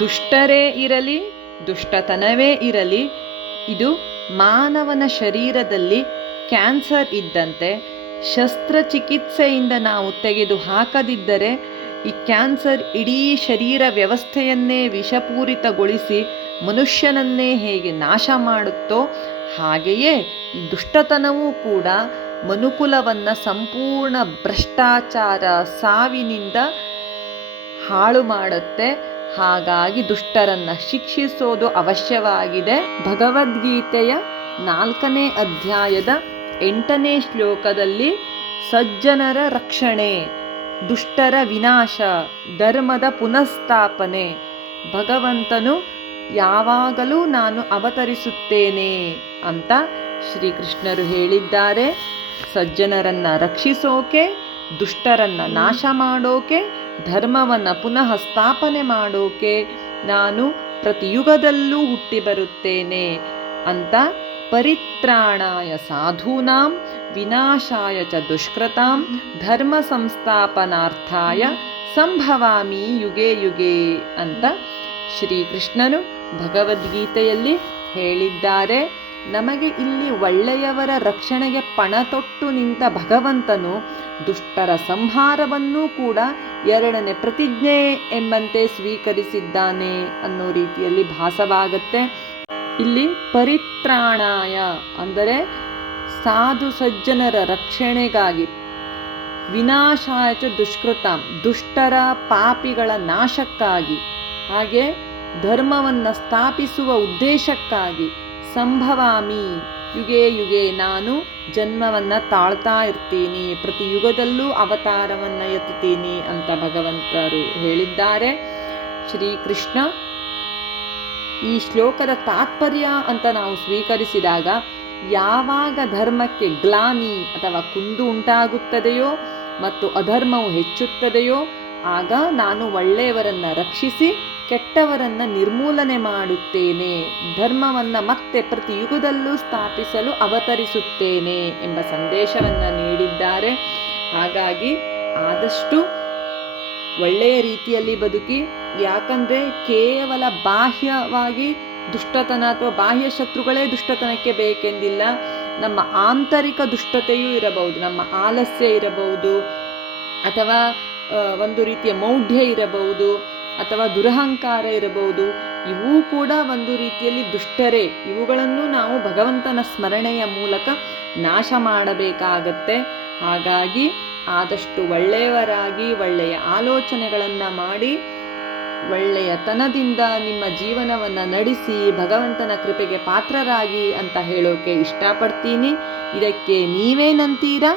ದುಷ್ಟರೇ ಇರಲಿ, ದುಷ್ಟತನವೇ ಇರಲಿ, ಇದು ಮಾನವನ ಶರೀರದಲ್ಲಿ ಕ್ಯಾನ್ಸರ್ ಇದ್ದಂತೆ. ಶಸ್ತ್ರಚಿಕಿತ್ಸೆಯಿಂದ ನಾವು ತೆಗೆದು ಹಾಕದಿದ್ದರೆ ಈ ಕ್ಯಾನ್ಸರ್ ಇಡೀ ಶರೀರ ವ್ಯವಸ್ಥೆಯನ್ನೇ ವಿಷಪೂರಿತಗೊಳಿಸಿ ಮನುಷ್ಯನನ್ನೇ ಹೇಗೆ ನಾಶ ಮಾಡುತ್ತೋ ಹಾಗೆಯೇ ಈ ದುಷ್ಟತನವೂ ಕೂಡ ಮನುಕುಲವನ್ನು ಸಂಪೂರ್ಣ ಭ್ರಷ್ಟಾಚಾರ, ಸಾವಿನಿಂದ ಹಾಳು ಮಾಡುತ್ತೆ. ಹಾಗಾಗಿ ದುಷ್ಟರನ್ನು ಶಿಕ್ಷಿಸೋದು ಅವಶ್ಯವಾಗಿದೆ. ಭಗವದ್ಗೀತೆಯ 4ನೇ ಅಧ್ಯಾಯದ 8ನೇ ಶ್ಲೋಕದಲ್ಲಿ ಸಜ್ಜನರ ರಕ್ಷಣೆ, ದುಷ್ಟರ ವಿನಾಶ, ಧರ್ಮದ ಪುನಃಸ್ಥಾಪನೆ, ಭಗವಂತನು ಯಾವಾಗಲೂ ನಾನು ಅವತರಿಸುತ್ತೇನೆ ಅಂತ ಶ್ರೀಕೃಷ್ಣರು ಹೇಳಿದ್ದಾರೆ. ಸಜ್ಜನರನ್ನು ರಕ್ಷಿಸೋಕೆ, ದುಷ್ಟರನ್ನು ನಾಶ ಮಾಡೋಕೆ, ಧರ್ಮವನ್ನು ಪುನಃ ಸ್ಥಾಪನೆ ಮಾಡೋಕೆ ನಾನು ಪ್ರತಿಯುಗದಲ್ಲೂ ಹುಟ್ಟಿ ಬರುತ್ತೇನೆ ಅಂತ ಪರಿತ್ರಾಣಾಯ ಸಾಧೂನಾಂ ವಿನಾಶಾಯ ಚ ದುಷ್ಕೃತಾಂ ಧರ್ಮ ಸಂಸ್ಥಾಪನಾರ್ಥಾಯ ಸಂಭವಾಮಿ ಯುಗೆ ಯುಗೆ ಅಂತ ಶ್ರೀಕೃಷ್ಣನು ಭಗವದ್ಗೀತೆಯಲ್ಲಿ ಹೇಳಿದ್ದಾರೆ. ನಮಗೆ ಇಲ್ಲಿ ಒಳ್ಳೆಯವರ ರಕ್ಷಣೆಗೆ ಪಣ ತೊಟ್ಟು ನಿಂತ ಭಗವಂತನು ದುಷ್ಟರ ಸಂಹಾರವನ್ನೂ ಕೂಡ 2ನೇ ಪ್ರತಿಜ್ಞೆ ಎಂಬಂತೆ ಸ್ವೀಕರಿಸಿದ್ದಾನೆ ಅನ್ನೋ ರೀತಿಯಲ್ಲಿ ಭಾಸವಾಗತ್ತೆ. ಇಲ್ಲಿ ಪರಿತ್ರಾಣಾಯ ಅಂದರೆ ಸಾಧು ಸಜ್ಜನರ ರಕ್ಷಣೆಗಾಗಿ, ವಿನಾಶಾಯ ಚ ದುಷ್ಕೃತಾಂ ದುಷ್ಟರ ಪಾಪಿಗಳ ನಾಶಕ್ಕಾಗಿ, ಹಾಗೆ ಧರ್ಮವನ್ನು ಸ್ಥಾಪಿಸುವ ಉದ್ದೇಶಕ್ಕಾಗಿ, ಸಂಭವಾಮಿ ಯುಗೆ ಯುಗೆ ನಾನು ಜನ್ಮವನ್ನು ತಾಳ್ತಾ ಇರ್ತೀನಿ, ಪ್ರತಿ ಯುಗದಲ್ಲೂ ಅವತಾರವನ್ನು ಎತ್ತುತ್ತೀನಿ ಅಂತ ಭಗವಂತರು ಹೇಳಿದ್ದಾರೆ. ಶ್ರೀಕೃಷ್ಣ ಈ ಶ್ಲೋಕದ ತಾತ್ಪರ್ಯ ಅಂತ ನಾವು ಸ್ವೀಕರಿಸಿದಾಗ, ಯಾವಾಗ ಧರ್ಮಕ್ಕೆ ಗ್ಲಾನಿ ಅಥವಾ ಕುಂದು ಉಂಟಾಗುತ್ತದೆಯೋ ಮತ್ತು ಅಧರ್ಮವು ಹೆಚ್ಚುತ್ತದೆಯೋ ಆಗ ನಾನು ಒಳ್ಳೆಯವರನ್ನು ರಕ್ಷಿಸಿ ಕೆಟ್ಟವರನ್ನು ನಿರ್ಮೂಲನೆ ಮಾಡುತ್ತೇನೆ, ಧರ್ಮವನ್ನು ಮತ್ತೆ ಪ್ರತಿ ಯುಗದಲ್ಲೂ ಸ್ಥಾಪಿಸಲು ಅವತರಿಸುತ್ತೇನೆ ಎಂಬ ಸಂದೇಶವನ್ನು ನೀಡಿದ್ದಾರೆ. ಹಾಗಾಗಿ ಆದಷ್ಟು ಒಳ್ಳೆಯ ರೀತಿಯಲ್ಲಿ ಬದುಕಿ. ಯಾಕಂದರೆ ಕೇವಲ ಬಾಹ್ಯವಾಗಿ ದುಷ್ಟತನ ಅಥವಾ ಬಾಹ್ಯ ಶತ್ರುಗಳೇ ದುಷ್ಟತನಕ್ಕೆ ಬೇಕೆಂದಿಲ್ಲ. ನಮ್ಮ ಆಂತರಿಕ ದುಷ್ಟತೆಯೂ ಇರಬಹುದು, ನಮ್ಮ ಆಲಸ್ಯ ಇರಬಹುದು, ಅಥವಾ ಒಂದು ರೀತಿಯ ಮೌಢ್ಯ ಇರಬಹುದು, ಅಥವಾ ದುರಹಂಕಾರ ಇರಬಹುದು. ಇವೂ ಕೂಡ ಒಂದು ರೀತಿಯಲ್ಲಿ ದುಷ್ಟರೇ. ಇವುಗಳನ್ನು ನಾವು ಭಗವಂತನ ಸ್ಮರಣೆಯ ಮೂಲಕ ನಾಶ ಮಾಡಬೇಕಾಗತ್ತೆ. ಹಾಗಾಗಿ ಆದಷ್ಟು ಒಳ್ಳೆಯವರಾಗಿ ಒಳ್ಳೆಯ ಆಲೋಚನೆಗಳನ್ನು ಮಾಡಿ ಒಳ್ಳೆಯತನದಿಂದ ನಿಮ್ಮ ಜೀವನವನ್ನು ನಡೆಸಿ ಭಗವಂತನ ಕೃಪೆಗೆ ಪಾತ್ರರಾಗಿ ಅಂತ ಹೇಳೋಕೆ ಇಷ್ಟಪಡ್ತೀನಿ. ಇದಕ್ಕೆ ನೀವೇನಂತೀರಾ?